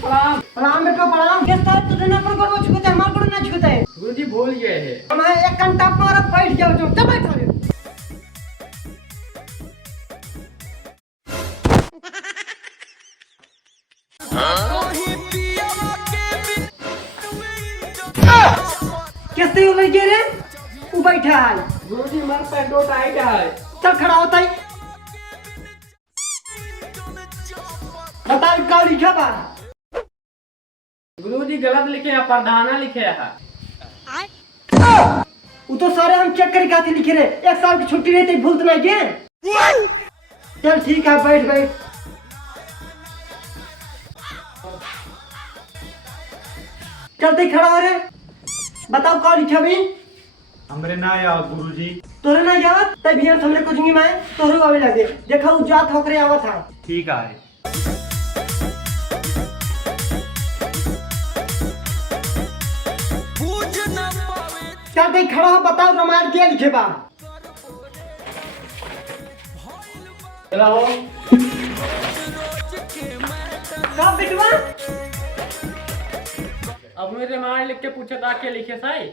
प्रणाम। प्रणाम बेटा प्रणाम। किस तरह तुझे ना पर करो छुते हमार करो ना छुते गुरुजी भूल गए हैं। हम एक घंटा पर बैठ जाओ जो चल बैठ रे। कैसे हो लगे रे उ बैठा है गुरुजी मन पैंटो टाइट है। चल खड़ा होता है बता क्या लिखा बा। गुरुजी गलत लिखे हैं, प्रधाना लिखे हैं। वो तो सारे हम चेक करके आते लिखे रे। एक साल की छुट्टी रहती भूल तो नहीं गए। चल ठीक है बैठ बैठ। चलते खड़ा हो रे बताओ क्या लिखा भाई। हमरे ना या गुरुजी। तोरे ना जावत तब भी हमरे कोचिंग में आए तोरे आवे लगे देखा उ जात होकरे आवत था। ठीक है। चलते खड़ा हो बताओ रामायण क्या लिखे बा। चलो का बेटवा अब मेरे रामायण लिख के पूछे था क्या लिखे साई।